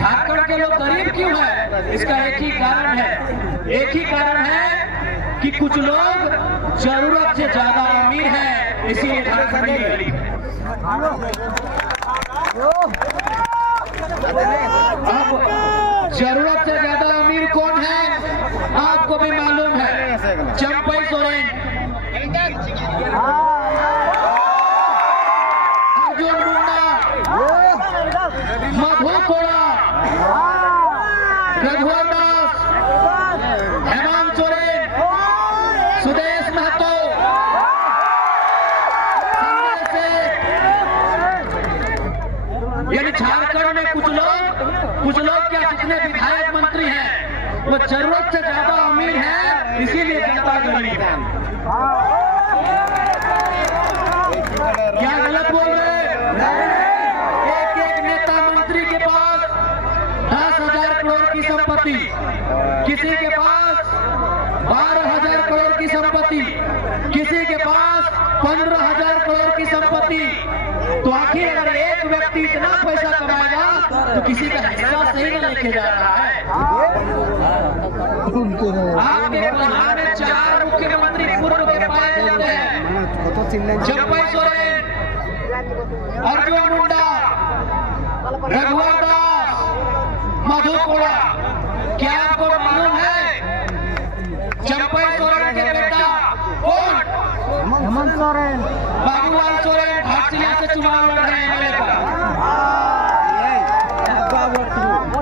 झारखंड के लोग गरीब क्यों है? इसका एक ही कारण है कि कुछ लोग जरूरत से ज्यादा अमीर हैं, इसीलिए झारखंड में गरीब है। अब जरूरत से ज्यादा अमीर कौन है आपको भी मालूम है, चंपई सोरेन, अर्जुन मुंडा, मधु कोड़ा, रघुवर दास, हेमंत सोरेन, सुदेश महतो, संजय सेठ, यानी झारखंड में कुछ लोग क्या जितने विधायक मंत्री हैं वो जरूरत से ज्यादा अमीर हैं, इसीलिए जनता गरीब है। क्या गलत बोल रहे हैं? एक नेता मंत्री के पास 10,000 करोड़ की संपत्ति, किसी के पास 12,000 करोड़ की संपत्ति, किसी के पास 15,000 करोड़ की संपत्ति। तो आखिर अगर एक व्यक्ति इतना पैसा कमाएगा तो किसी का हिस्सा सही न लेके जा रहा है। आपके बिहार में 4 मुख्यमंत्री पूर्व के पाए जाते हैं, चंपई सोरेन, अर्जुन मुंडा, रघुवर दास, मधु कोड़ा। क्या आपको मालूम है चंपई सोरेन के बेटा कौन? हेमंत सोरेन, बाबूलाल सोरेन घाटशिला से चुनाव लड़ रहे हैं एमएलए का।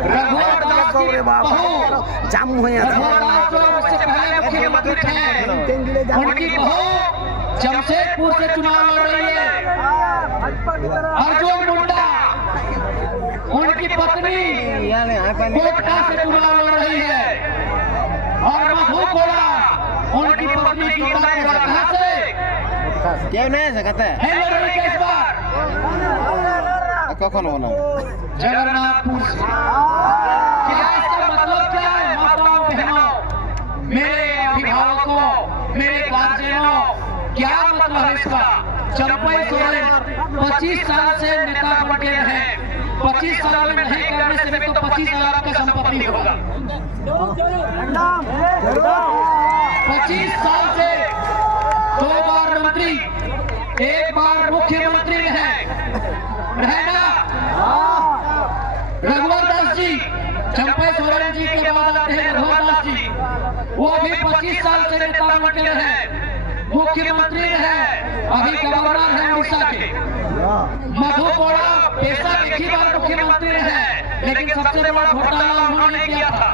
रघुवर दास की बहू, रघुवर दास जो उससे पहले मुख्यमंत्री थे, उनकी बहू जमशेदपुर से चुनाव लड़ रही है। अर्जुन मुंडा, उनकी पत्नी कोटा से चुनाव लड़ रही है। और मधु कोड़ा, उनकी पत्नी कोटा कहाँ से? क्या नहीं सकता है लड़ रही है इस बार कौन होना जगन्नाथपुर से। क्या इसका मतलब क्या है? माताओं बहनों, मेरे अभिभावकों, मेरे गार्जियनों, क्या मतलब है इसका? चंपई सोरेन 25 साल से नेता बन के रहे, 25 साल में नहीं करने से तो 25 लाख का संपत्ति होगा। 25 साल से 2 बार मंत्री, 1 बार मुख्यमंत्री रहे ना रघुवर दास जी। चंपई सोरेन जी के बाद आते हैं रघुवर दास जी, वो भी 25 साल से नेता बन के रहे, मुख्यमंत्री रहे, अभी गवर्नर है उड़ीसा के। मधु कोड़ा पेशा एक ही बार मुख्यमंत्री रहे, लेकिन सबसे बड़ा घोटाला उन्होंने किया था।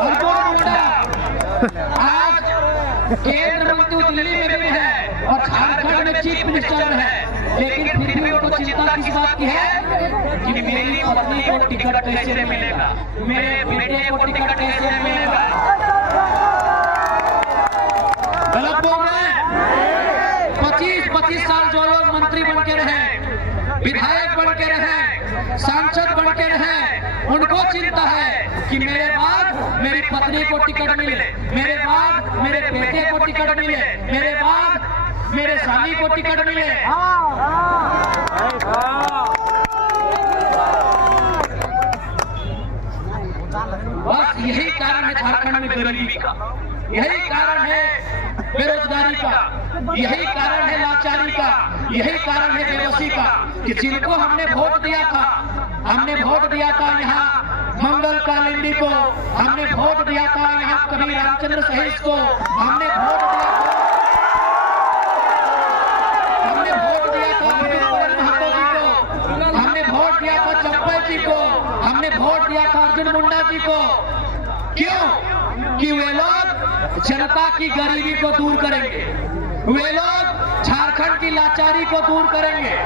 अर्जुन मुंडा आज केंद्र मंत्री दिल्ली में भी है और झारखंड में चीफ मिनिस्टर है, लेकिन फिर भी उनको चिंता किस बात की है कि मेरी पत्नी को टिकट कैसे मिलेगा, मेरे बेटे को टिकट कैसे मिलेगा। गलत बोल रहे हैं। 25 साल जो लोग मंत्री बन के रहे, विधायक बन के रहे, सांसद बन के रहे, उनको चिंता है कि मेरे बाद मेरी पत्नी को टिकट मिले, मेरे बाद मेरे बेटे को टिकट मिले, मेरे बाद मेरे साली को टिकट मिले। बस यही कारण है झारखंड में गरीबी का, यही कारण है बेरोजगारी का, यही कारण है लाचारी का, यही कारण है बेबसी का कि जिनको हमने वोट दिया था यहाँ मंगल कालिंदी को, हमने वोट दिया था यहाँ कभी रामचंद्र सहित को, हमने वोट दिया था महतो जी को, हमने वोट दिया था चंपई जी को, हमने वोट दिया था अर्जुन मुंडा जी को। क्यों? कि वे लोग जनता की गरीबी को दूर करेंगे, वे लोग झारखंड की लाचारी को दूर करेंगे।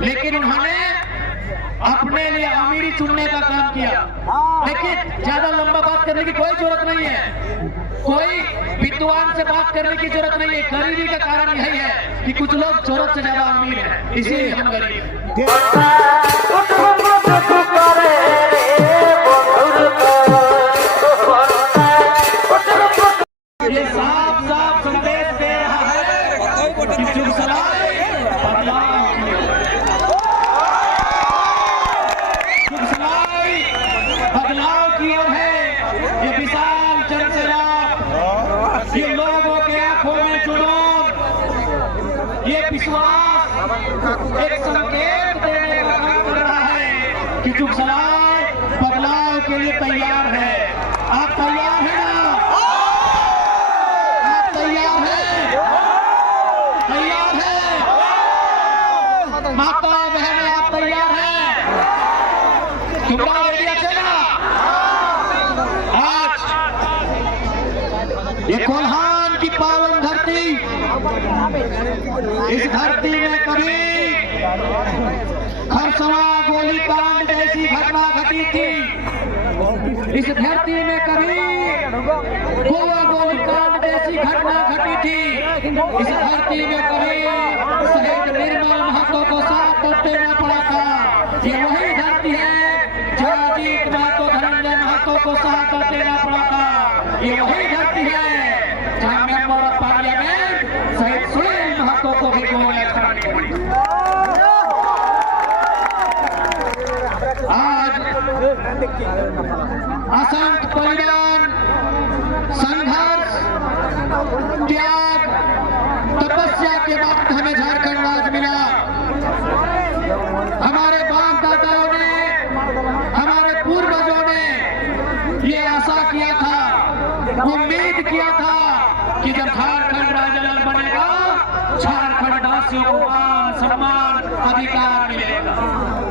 लेकिन उन्होंने अपने लिए अमीरी चुनने का काम किया। लेकिन ज्यादा लंबा बात करने की कोई जरूरत नहीं है, कोई विद्वान से बात करने की जरूरत नहीं है। गरीबी का कारण यही है कि कुछ लोग जरूरत से ज्यादा अमीर हैं, इसीलिए हम गरीब हैं। ये साफ संदेश दे रहा है कि एक संकेत देने का काम कर रहा है कि जुगसलाल बदलाव के लिए तैयार है। आप तैयार हैं ना? आप तैयार हैं? तैयार हैं? माता बहनें आप तैयार हैं? तुम्हारा एरिया चला। आज ये कोल्हान की पावन धरती, इस धरती में कभी खरसवा गोलीकांड जैसी घटना घटी थी। इस धरती में कभी गोवा गोलीकांड जैसी घटना घटी थी। इस धरती में कभी शहीद निर्मल महतो को साथ देना पड़ा था। ये वही धरती है जो अजीत महतो, धनंजय महतो को साथ देना पड़ा था। ये वही धरती है जहां मेंबर ऑफ पार्लियामेंट शहीद सुनील महतो को भी गोलियां चलानी पड़ी। आज असंख्य बलिदान, संघर्ष, त्याग, तपस्या के बाद हमें झारखंड राज मिला। हमारे बाप दादाओं ने, हमारे पूर्वजों ने ये आशा किया था, उम्मीद किया था कि जब झारखंड राज्य बनेगा, झारखंड वासियों को मान सम्मान अधिकार मिलेगा।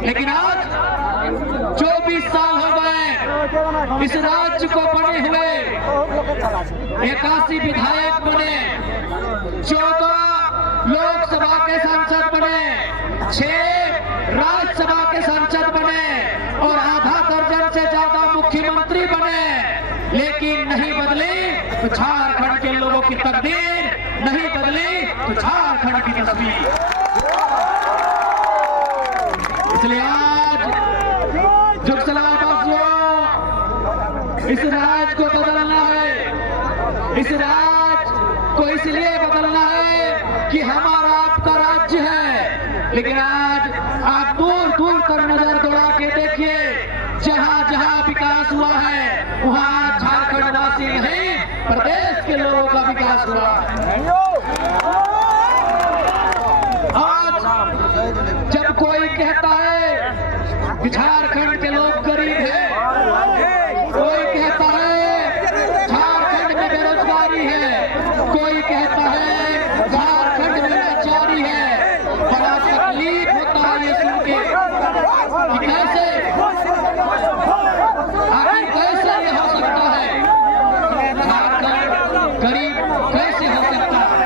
लेकिन आज 24 साल हो गए इस राज्य को बने हुए, 81 विधायक बने, 14 लोकसभा के सांसद बने, 6 राज्यसभा के सांसद बने और आधा दर्जन से ज्यादा मुख्यमंत्री बने, लेकिन नहीं बदली तो झारखंड के लोगों की तकदीर, नहीं बदली तो झारखंड की तस्वीर। इसलिए आज जुगसलाल वासियों, इस राज को बदलना है। इस राज को इसलिए बदलना है कि हमारा आपका राज्य है। लेकिन आज आप दूर दूर तक नजर दौड़ा के देखिए, जहां जहां विकास हुआ है वहां झारखंड वासी नहीं, प्रदेश के लोगों का विकास हुआ है। आज जब कोई कहता है कि झारखंड के लोग गरीब हैं, कोई कहता है झारखंड में बेरोजगारी है, कोई कहता है झारखंड में लाचारी है, बड़ा तकलीफ होता है ये सुन के कि कैसे, आखिर कैसे ये हो सकता है, झारखंड गरीब कैसे हो सकता है।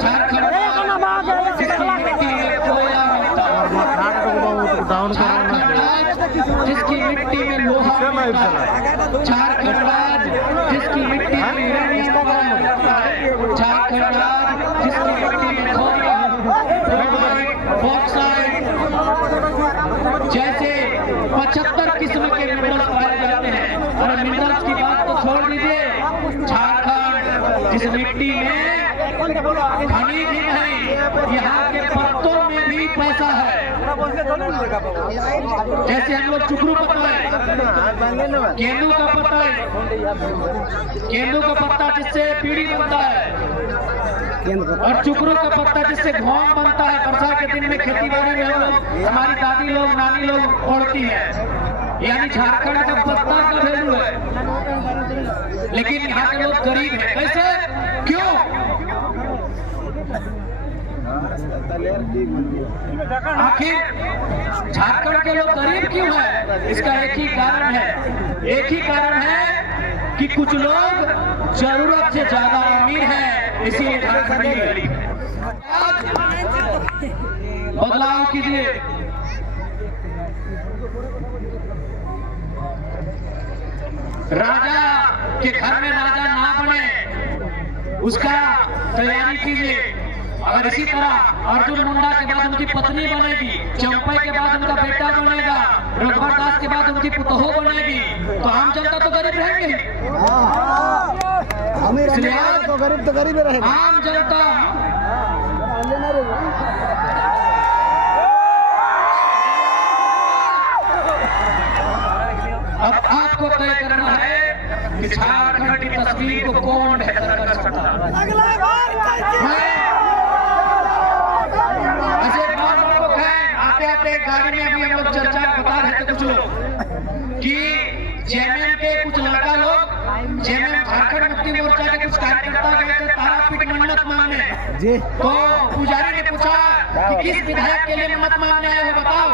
झारखंड जिसकी मिट्टी में कोयला मिलता है, झारखंड राज जिसकी मिट्टी में लोहा मिलता है, झारखंड राज जिसकी मिट्टी में यूरेनियम मिलता है, झारखंड राज जिसकी मिट्टी में बॉक्साइट जैसे 75 किस्म के मिनरल्स पाए जाते हैं। और मिनरल्स की बात तो छोड़ दीजिए, झारखंड जिस मिट्टी में खनिज ही नहीं, यहाँ के पत्तों में भी पैसा है। जैसे हम लोग चुकरू पत्ता है, गेंदू का पत्ता है, गेंदू का पत्ता जिससे पीढ़ी बनता है, और चुकरू का पत्ता जिससे घोंग बनता है। वर्षा के दिन में खेती बाड़ी में हम लोग, हमारी दादी लोग, नानी लोग ओढ़ती है। यानी झारखंड का पत्ता का वैल्यू है, लेकिन यहाँ के लोग गरीब हैं। कैसे? क्यों? आखिर झारखंड के लोग गरीब क्यों हैं? इसका एक ही कारण है, एक ही कारण है कि कुछ लोग जरूरत से ज्यादा अमीर हैं, इसीलिए झारखंड गरीब है। बदलाव कीजिए। राजा के घर में राजा ना बने, उसका तैयारी कीजिए। अगर इसी तरह अर्जुन मुंडा के बाद उनकी पत्नी बनेगी, चंपई के बाद उनका बेटा बनेगा, रघुवर दास के बाद उनकी पुतोह बनेगी, तो आम जनता तो गरीब रहेंगे। इसलिए तो गरीब रहेगा आम जनता। अब आपको तय करना है कि झारखंड की तस्वीर को कौन बेहतर कर सकता है। ऐसे गाड़ी में अभी हम लोग चर्चा बता रहे थे कुछ लोग कि जेएमएम के कुछ लड़का लोग जेएमएम झारखंड मुक्ति मोर्चा के कुछ कार्यकर्ता गए थे तारापीठ मन्नत मांगने। तो पुजारी ने पूछा कि किस विधायक के लिए मन्नत मांगने आए हो बताओ।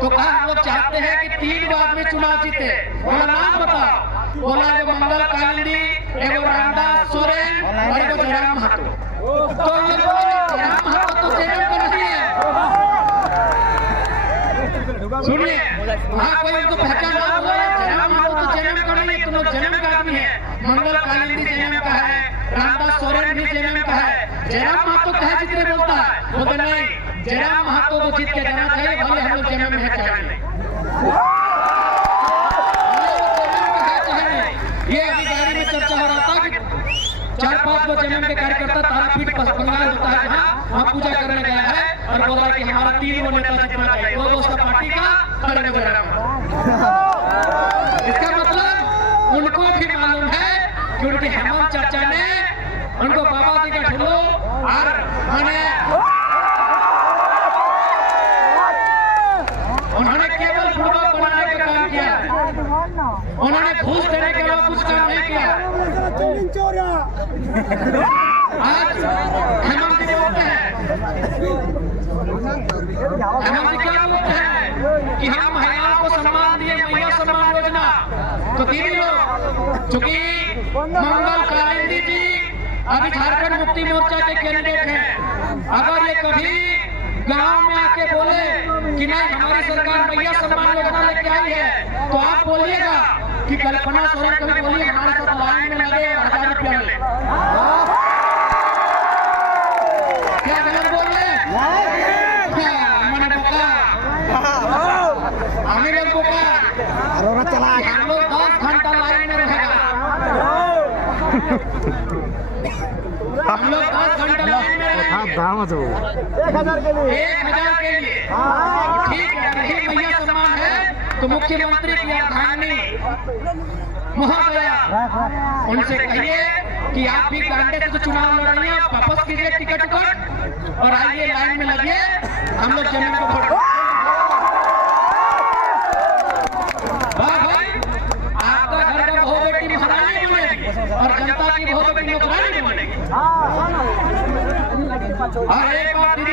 तो कहा हम लोग चाहते हैं कि 3 बार में चुनाव जीते। बोला नाम बताओ। बोला एगो मंगल कालिंदी, एगो रामदास सोरेन और एगो जयराम महतो। तो हम लोग बोले जयराम महतो तो जेएमएम का नहीं है। सुनिए, हाँ कोई उनको पहचान ना हो, जयराम महतो तो जेएमएम का नहीं है, तुम लोग जेएमएम का आदमी है। मंगल कालिंदी जेएमएम का है, रामदास सोरेन भी जेएमएम का है। जयराम महतो कहे जितने बोलता है बोलते नहीं, जयराम महतो को जीत के जाना चाहिए, भले हम लोग जेएमएम में है चाहे नहीं। ये अभी गाड़ी में चर्चा हो रहा था कि 4-5 गो जेएमएम के कार्यकर्ता तारापीठ बंगाल होता है जहाँ वहाँ पूजा करने गया है और बोल रहा है कि हमारा 3 गो नेता जितना चाहिए, 2 गो उसका पार्टी का और 1 गो जयराम। इसका मतलब उनको भी मालूम है कि उनके हेमंत चाचा ने उनको बाबा जी का ठुलो और उन्होंने केवल फुटबॉल बनाने का काम किया, उन्होंने घूस देने के अलावा कुछ काम नहीं किया। आज हेमंत जी बोलते हैं, हेमंत जी क्या बोलते हैं कि हम महिलाओं को सम्मान दिए, महिला सम्मान योजना। तो दीदी लोग, चूंकि मंगल कालिंदी जी अभी झारखंड मुक्ति मोर्चा के कैंडिडेट हैं, अगर ये कभी गांव में आके बोले कि नहीं हमारी सरकार महिला सम्मान योजना लेके आई है, तो आप बोलिएगा कि कल्पना सोरेन कभी बोलिए हमारे साथ लाइन में लगे और 1000 रुपया ले। क्या गलत बोल रहे हैं? मैंने बोका हमें लोग बोका हम लोग 10 घंटा लाइन में रहेगा, हम लोग 10 घंटा लाइन में रहेंगे 1000 के लिए। ठीक है, नहीं महिला सम्मान है तो मुख्यमंत्री की अर्धांगिनी महोदया उनसे कहिए कि आप भी कांग्रेस से चुनाव लड़ रही हैं, वापस कीजिए टिकट और आइए लाइन में लगिए, हम लोग जेएमएम को वोट। भाई आपका घर का बहू बेटी महारानी बनेगी और जनता की बहू बेटी नौकरानी बनेगी। और एक बात दीदी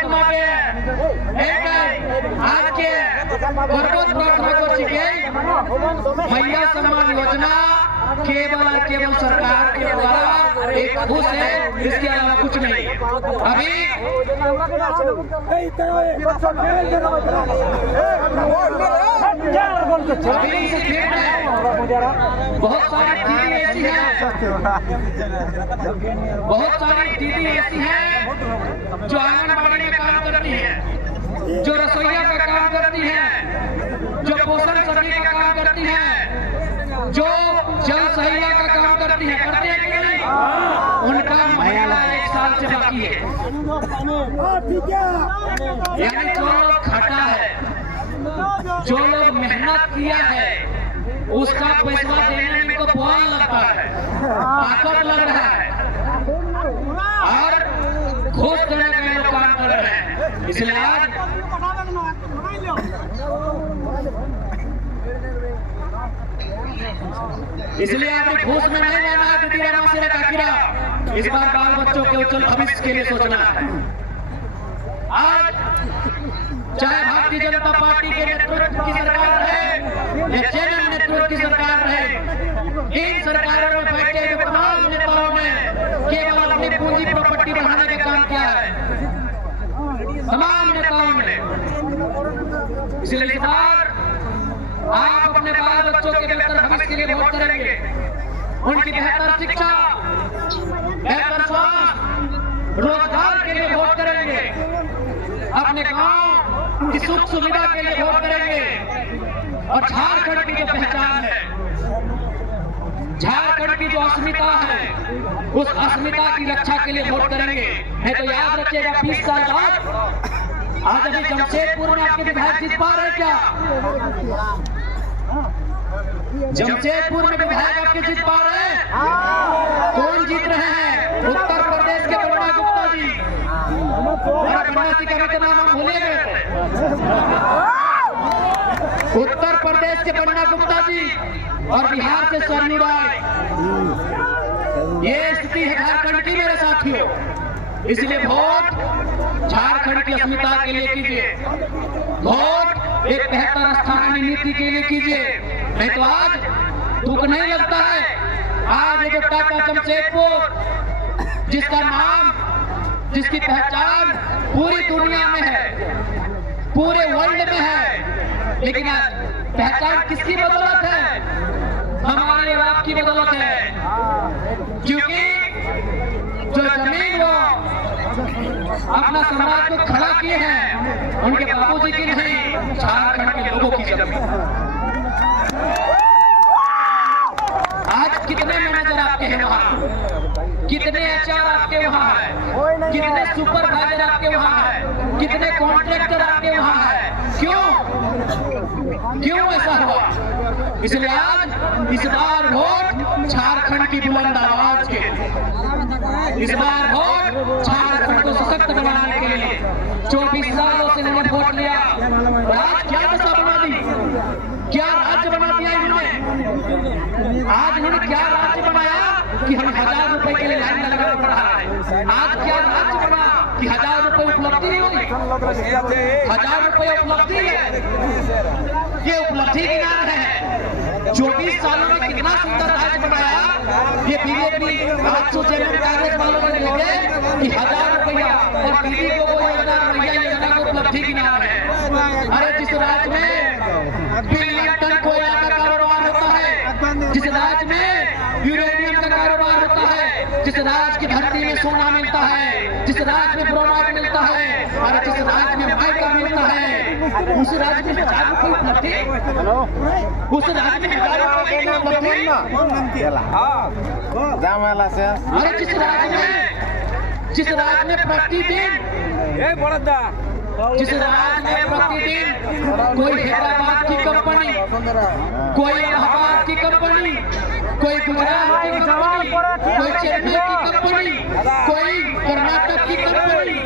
तुम्हारे आज के गर्भवती महिला सम्मान योजना केवल और केवल सरकार के द्वारा एक घूस है, इसके अलावा कुछ नहीं। अभी बहुत सारी दीदी ऐसी हैं, बहुत सारी दीदी ऐसी हैं जो आंगनबाड़ी में काम करती है, जो रसोईया का काम करती है, जो पोषण सखी का काम करती है, जो जल सहिया का काम करती है, करते हैं कि नहीं? उनका महिला 1 साल से बाकी है। यानी जो लोग खटा है, जो लोग मेहनत किया है, उसका पैसा देने में इनको बल लगता है, ताकत लग रहा है और घूस देने का लोग काम कर रहे हैं। इसलिए आज आपने घूस में नहीं जाना है दीदी रामा से काकिरा, इस बार बाल बच्चों के उज्जवल भविष्य के लिए सोचना है। आज चाहे भारतीय जनता पार्टी के नेतृत्व की सरकार रहे या जेएमएम नेतृत्व की सरकार रहे, इन सरकारों में बैठे हुए तमाम नेताओं ने केवल अपनी पूंजी प्रॉपर्टी बढ़ाने का काम किया है, तमाम नेताओं ने। इसलिए इस बार आप अपने बाल बच्चों के बेहतर भविष्य के लिए वोट करेंगे, उनकी बेहतर शिक्षा, बेहतर स्वास्थ्य, रोजगार के लिए वोट करेंगे, अपने गांव की सुख सुविधा के लिए वोट करेंगे। और झारखंड की जो पहचान है, झारखंड की जो अस्मिता है, उस अस्मिता की रक्षा के लिए वोट करेंगे। नहीं तो याद रखिएगा 20 साल बाद आज अभी जमशेदपुर में आपके विधायक जीत पा रहे क्या? जमशेदपुर में विधायक आपके जीत पा रहे हैं? कौन जीत रहे हैं? उत्तर प्रदेश के ब्रह्मा गुप्ता जी। पन्नासी का भी नाम हम भूले गए थे। उत्तर प्रदेश के पन्ना गुप्ता जी और बिहार से सरयू राय, ये स्थिति है झारखंड की मेरे साथियों। इसलिए वोट झारखंड की अस्मिता के लिए कीजिए, वोट एक बेहतर स्थानीय नीति के लिए कीजिए। नहीं तो आज दुख नहीं लगता है। आज जो टाटा जमशेदपुर, जिसका नाम, जिसकी पहचान पूरी दुनिया में है, पूरे वर्ल्ड में है, लेकिन आज पहचान किसकी बदौलत है? हमारे आपकी बदौलत है। क्योंकि जो जमीन वो अपना समाज को खड़ा किए हैं, उनके बाबूजी की नहीं, झारखंड के लोगों की जमीन। आज कितने मैनेजर आपके हैं वहाँ, कितने एचआर आपके वहाँ है, कितने सुपरवाइजर आपके वहाँ है, कितने कॉन्ट्रैक्टर आपके वहाँ है? क्यों ऐसा हुआ? इसलिए आज इस बार वोट झारखंड की बुलंद आवाज के, इस बार वोट झारखंड को सशक्त बनाने के लिए। 24 सालों से इन्होंने वोट लिया और आज क्या दशा बना दी, क्या राज्य बना दिया इन्होंने। आज इन्होंने क्या राज्य बनाया कि हमें 1000 रुपए के लिए लाइन लगाना पड़ रहा है। आज क्या राज्य बना कि 1000 रुपए उपलब्धि होगी, 1000 रुपए उपलब्धि है, ये उपलब्धि की नाम है। 24 सालों में कितना सुंदर राज्य बनाया, ये बीजेपी आज सोचे कांग्रेस वालों ने लगे कि 1000 रुपया और बीवी को 1000 रुपया योजना को उपलब्धि की नाम है। अरे जिस राज्य में बिलियन टन कोयला का कारोबार होता है, जिस राज्य में यूरेनियम का कारोबार होता है, जिस राज्य की धरती में सोना मिलता है, जिस राज्य में ब्रोमाइड मिलता है, और जिस राज्य में माइका मिलता है, उस राज्य में 1000 रुपये उपलब्धि, उस राज्य में 1000 रुपये की उपलब्धि। अरे जिस राज्य में प्रतिदिन कोई हैदराबाद की कंपनी, कोई इलाहाबाद की कंपनी, कोई गुजरात की कंपनी, कोई चेन्नई की कंपनी, कोई कर्नाटक की कंपनी,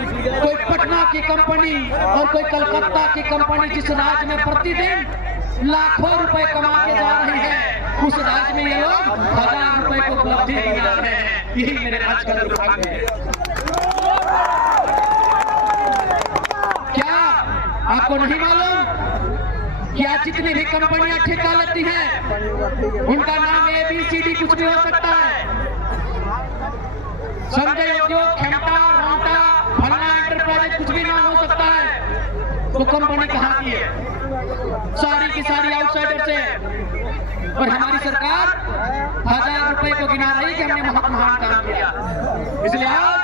कोई पटना की कंपनी और कोई कलकत्ता की कंपनी, जिस राज्य में प्रतिदिन लाखों रुपए कमा के जा रही है, उस राज्य में ये लोग 1000 रुपए को उपलब्धि दिला रहे हैं। यही मेरे राज्य का दुर्भाग्य है। क्या आपको नहीं मालूम क्या जितनी भी कंपनियां ठेका लेती हैं, उनका नाम ABCD कुछ भी हो सकता है। संजय उद्योग, खेमटा, रोंटा, फन्ना एंटरप्राइज कुछ भी नाम हो सकता है। वो कंपनी कहाँ की है? सारी की सारी आउटसाइडर से। और हमारी सरकार 1000 रुपए को गिना रही कि हमने बहुत महान काम किया। इसलिए आज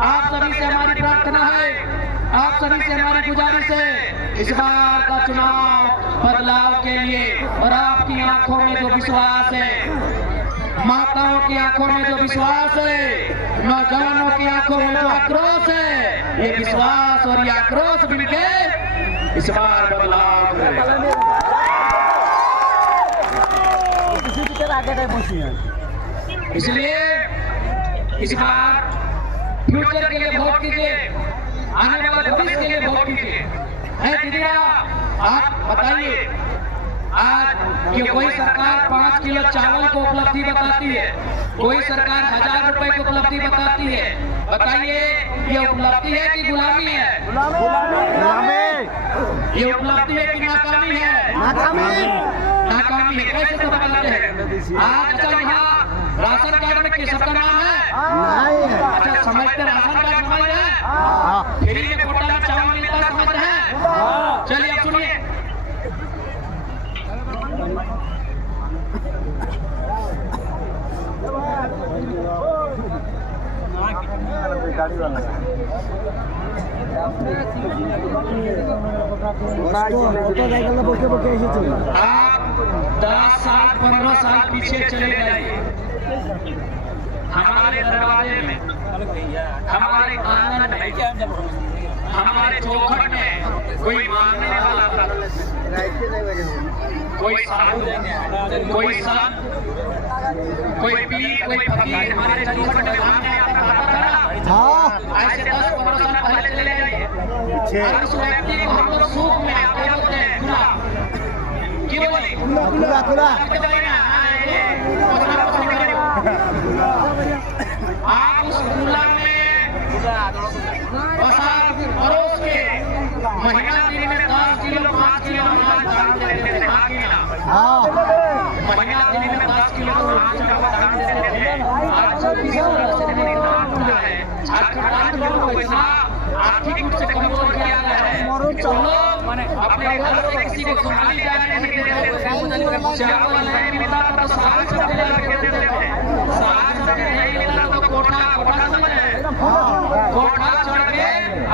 आप सभी से हमारी प्रार्थना है, आप सभी से हमारी गुजारिश है, इस बार का चुनाव बदलाव के लिए। और आपकी आंखों में जो विश्वास है, माताओं की आंखों में जो विश्वास है, नौजवानों की आंखों में जो आक्रोश है, ये विश्वास और ये आक्रोश मिलके इस बार बदलाव करें। इसलिए इस बार फ्यूचर के लिए वोट कीजिए, आने वाले भविष्य के लिए वोट कीजिए। है दीदी, आप बताइए, आज ये कोई सरकार 5 किलो चावल को उपलब्धि बताती है, कोई सरकार 1000 रुपए को उपलब्धि बताती है। बताइए ये उपलब्धि है कि गुलामी है? ये उपलब्धि है कि नाकामी है? नाकामी है। कैसे सब बताते हैं? आज अच्छा यहाँ राशन कार्ड में किस सबका नाम है? अच्छा समझते, राशन कार्ड समझ रहे हैं? फ्री में कोटा में चावल मिलता है, समझ रहे हैं? चलिए अब सुनिए, आप 10 साल 15 साल पीछे चले जाइए। हमारे दरवाजे में, हमारे आंगन में, हमारे चौखट में कोई मांगने वाला था, कोई साधु, कोई संत, कोई पीर, कोई फकीर हमारे चौखट में मांगने आता था ना। ऐसे 10-15 साल पहले चले जाइए। और उस व्यक्ति को हम लोग सूप में क्या बोलते हैं, खुला, क्यों बोले खुला आप उस खुला में परोस के महीना दिन में 10 किलो 5 किलो अनाज दान देते थे, महीना दिन में 10 किलो 5 किलो दान देते थे। आज 8 लोगों को पैसा आर्थिक रूप से कमजोर किया गया है, तो लोग अपने घर से किसी को खाली जाने नहीं देते, चावल नहीं मिलता तो साग सब्जी लेके देते थे, साग सब्जी नहीं मिलता तो कोठा समझ है, कोठा छोड़ के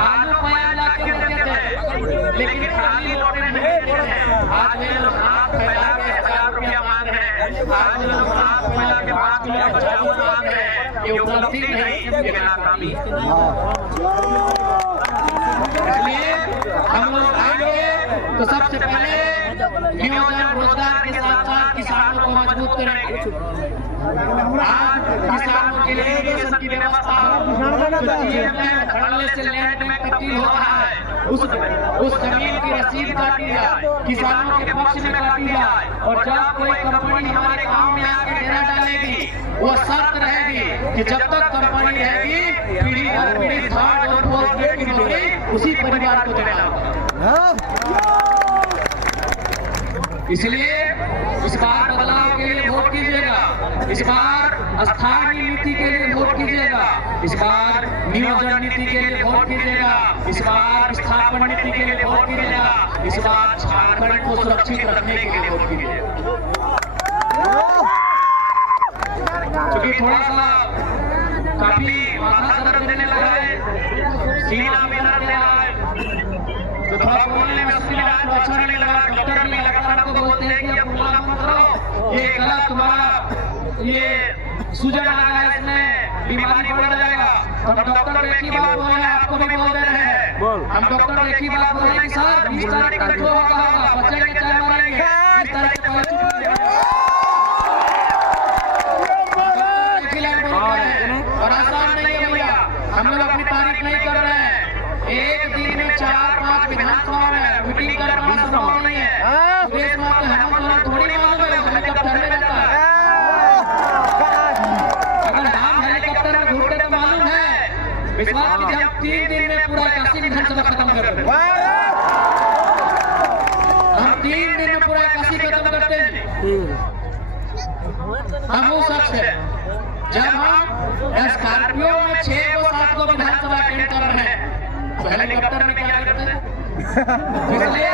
आलू प्याज लाके देते थे, लेकिन खाली लौटने नहीं देते थे। आज ये लोग हाथ फैला के 1000 रुपया मांग रहे हैं, आज ये लोग हाथ फैला के 5 किलो चावल मांग रहे हैं, ये उपलब्धि नहीं, ये नाकामी। इसलिए हम लोग आएंगे तो सबसे पहले नियोजन रोजगार के साथ साथ किसानों को मजबूत करेंगे। आज किसानों के लिए इरिगेशन की व्यवस्था धड़ल्ले से लैंड में तब्दील हो रहा है, उस जमीन की रसीद काटी जाए, किसानों के पक्ष में काटी जाए, और जब कोई कंपनी हमारे गांव में आके डेरा डालेगी, वो शर्त रहेगी कि जब तक कंपनी रहेगी पीढ़ी दर पीढ़ी थर्ड और फोर्थ ग्रेड की नौकरी उसी परिवार को देना होगा। इसलिए इस बार बदलाव के लिए वोट कीजिएगा, इस बार स्थानीय नीति के लिए वोट कीजिएगा, इस बार नियोजन नीति के लिए वोट कीजिएगा, इस बार स्थापना नीति के लिए वोट कीजिएगा, इस बार झारखंड को सुरक्षित रखने के लिए वोट कीजिएगा। क्योंकि थोड़ा सा काफी माथा दर्द देने लगा है, सीना में दर्द दे रहा है, तो थोड़ा बोलने में अच्छा नहीं लगा। डॉक्टर भी लगातार आपको बोलते हैं कि अब बोलना मत करो, ये गलत तुम्हारा ये सूजन आ रहा है, इसमें बीमारी बढ़ जाएगा। हम डॉक्टर एक ही बात बोल रहे हैं, आपको भी बोल दे रहे हैं, हम डॉक्टर एक ही बात बोल रहे हैं कि सर 20 तारीख को जो होगा बच्चे के चाय मारेंगे, 20 तारीख को और आसान नहीं है भैया, हम लोग अपनी तारीफ नहीं कर रहे हैं। एक दिन में 4-5 विधानसभा में मीटिंग करना संभव नहीं है, देश में हम थोड़ी मालूम है हेलीकॉप्टर में रहता है, अगर हम हेलीकॉप्टर में घूमते तो मालूम है, विश्वास कीजिए हम 3 दिन में पूरा 81 विधानसभा खत्म कर देते हैं, हम 3 दिन में पूरा 81 खत्म करते हैं। हम वो शख्स है जब हम स्कॉर्पियो में 6-7 को विधानसभा अटेंड कर रहे हैं तो हेलीकॉप्टर में क्या करते हैं। इसलिए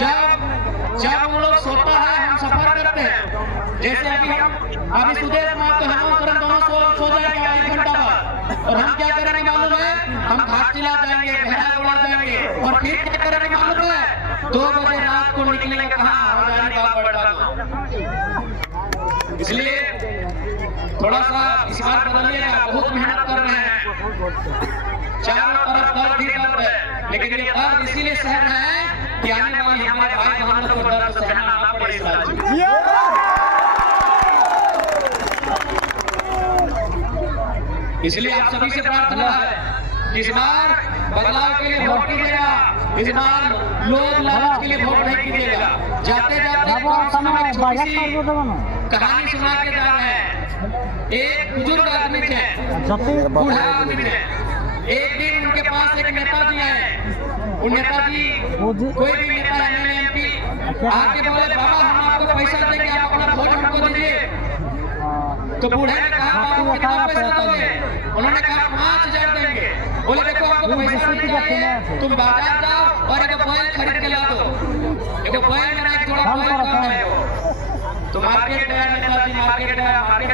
जब हम लोग सोता है हम सफर करते हैं, जैसे अभी सुदेश में तो हम तुरंत दोनों सो जाएंगे 1 घंटा बाद, और हम क्या करेंगे मालूम है, हम घाटशिला जाएंगे, बहरा उड़ा जाएंगे, और फिर क्या करेंगे मालूम है, 2 बजे रात को निकलेंगे कहाँ बढ़ा। इसलिए थोड़ा सा इस बार बदलिएगा, बहुत मेहनत कर रहे हैं, चारों तरफ दर्द ही दर्द है, लेकिन ये दर्द इसीलिए सह रहे हैं कि आने वाले हमारे भाई बहनों को दर्द सहना ना पड़े इस राज्य में। इसलिए आप सभी से प्रार्थना है कि इस बार बदलाव के लिए वोट कीजिएगा, इस बार लोग लालच के लिए वोट नहीं कीजिएगा। जाते जाते कहानी सुना के जा रहे हैं। एक बुजुर्ग आदमी थे, बूढ़ा आदमी थे, एक दिन उनके पास एक नेताजी आए, वो नेताजी कोई भी नेता एमपी आके बोले बाबा हम आपको पैसा देंगे, आप अपना वोट हमको दीजिए। तो बूढ़े ने कहा बाबू कितना पैसा दोगे? उन्होंने कहा 5000 देंगे। बोले देखो आपको पैसा नहीं चाहिए, तुम बाजार जाओ और एक बैल खरीद के ला दो। एक बैल मेरा एक जोड़ा बैल कम है, तो मार्केट गया नेताजी, मार्केट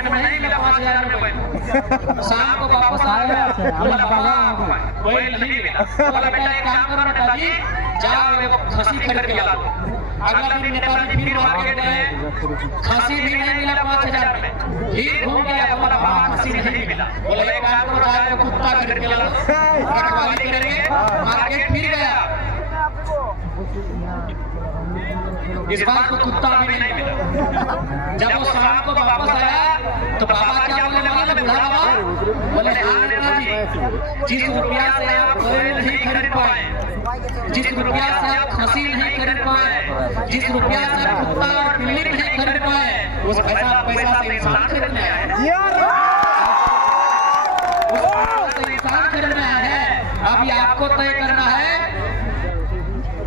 में नहीं मिला 5000 रुपए। शाम को वापस आया, बोला बाबा बैल नहीं मिला। बोला बेटा एक काम करो नेताजी, जाओ एक खसी खरीद के ला दो। अगला दिन नेताजी फिर मार्केट गए, खसी भी नहीं मिला 5000 में, फिर घूम गया, बोला बाबा खसी नहीं मिला। बोला एक काम करो जाओ कुत्ता खरीद के ला दो, रखवाली करेंगे। मार्केट फिर गया, इस बार तो कुत्ता भी नहीं मिला। जब वो शाम को वापस आया तो बाबा क्या बोले, बूढ़ा बाबा बोले हाँ नेताजी, जिस रुपया से आप बैल नहीं खरीद पाए, जिस रुपया से आप खसी नहीं खरीद पाए, जिस रुपया से आप कुत्ता और बिल्ली नहीं खरीद पाए, उस पैसा से इंसान खरीदना है, इंसान खरीदना है। अब ये आपको तय करना है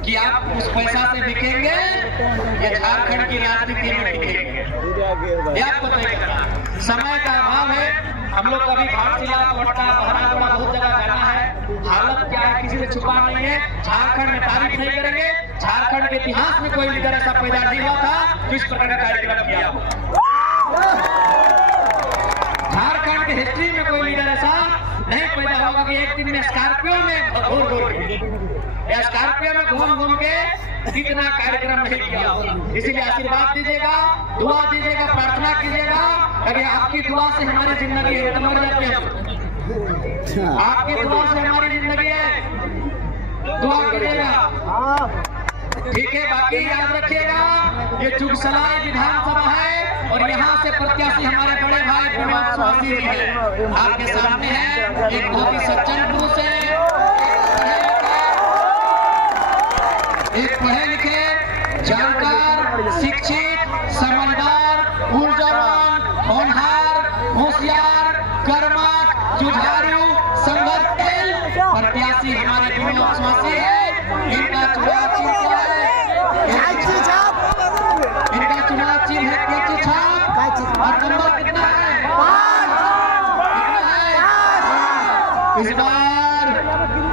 कि आप उस पैसा से बिकेंगे या झारखंड की राजनीति में बिकेंगे, ये आपको तय करना है। समय का अभाव है, हम लोग कभी घाटशिला, पटना, बहरागोड़ा बहुत जगह जाना है। हालत क्या है किसी से छुपा नहीं है। झारखंड में तारीफ नहीं करेंगे, झारखंड के इतिहास में कोई लीडर ऐसा पैदा नहीं हुआ था तो इस प्रकार का कार्यक्रम किया हो। झारखंड के हिस्ट्री में कोई लीडर ऐसा नहीं पैदा होगा कि एक दिन में स्कॉर्पियो में घूम के इतना कार्यक्रम नहीं किया। इसीलिए आशीर्वाद दीजिएगा, दुआ दीजिएगा, प्रार्थना कीजिएगा। अगर आपकी दुआ से हमारी जिंदगी है, आपकी दुआ से हमारी जिंदगी है, दुआ कीजिएगा, ठीक है। बाकी याद रखिएगा ये जुगसलाई विधानसभा है और यहाँ से प्रत्याशी हमारे बड़े भाई विनोद स्वामी जी है, आपके सामने है। एक बहुत ही सज्जन पुरुष है, एक पढ़े लिखे, जानकार, शिक्षित, समझदार, ऊर्जावान, होनहार, होशियार, कर्मठ, जुझारू, संघर्षशील प्रत्याशी हमारे विनोद स्वामी है। इनका चुनाव चिन्ह क्या है? इनका चुनाव चिन्ह है कैची छाप और नंबर कितना है?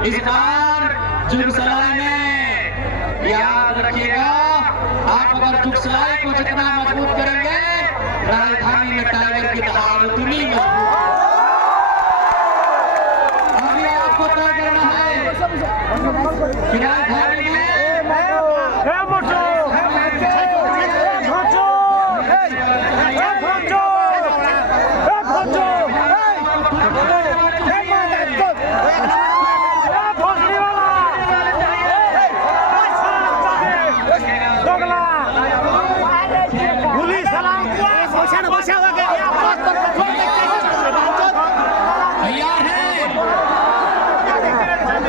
इस बार जुगसलाई में याद रखिएगा, आप अगर जुगसलाई को जितना मजबूत करेंगे, राजधानी में टाइगर की दहाड़ उतनी मजबूत। अभी आपको तय करना है कि राजधानी में तैयार है।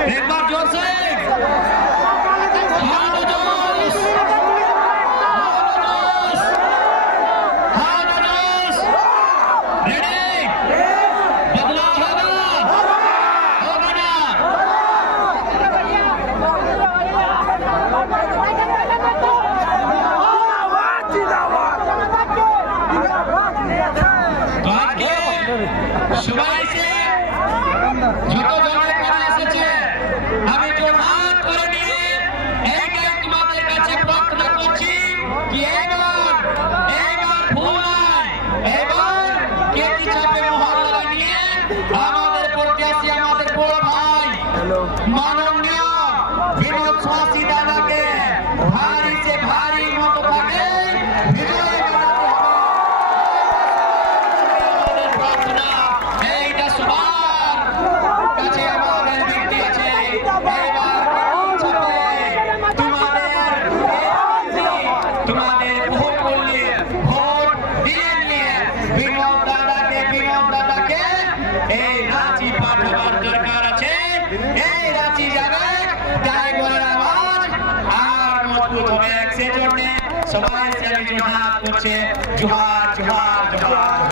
एक बार जोर से সবাই সে ছোট জনে কাছে এসেছে, আমি তো হাত করে নিয়ে এইটাই তোমাদের কাছে প্রার্থনা করছি কি এবার ভুল নয়, এবার কেটি চাপে মোহর লাগিয়ে আমাদের প্রত্যাশী, আমাদের বড় ভাই মাননীয় বিনোদ स्वामी দাদাকে ভারী সে ভারী মত থাকে বিজয় সবাই হাত করছে, জোহার জোহার জোহার।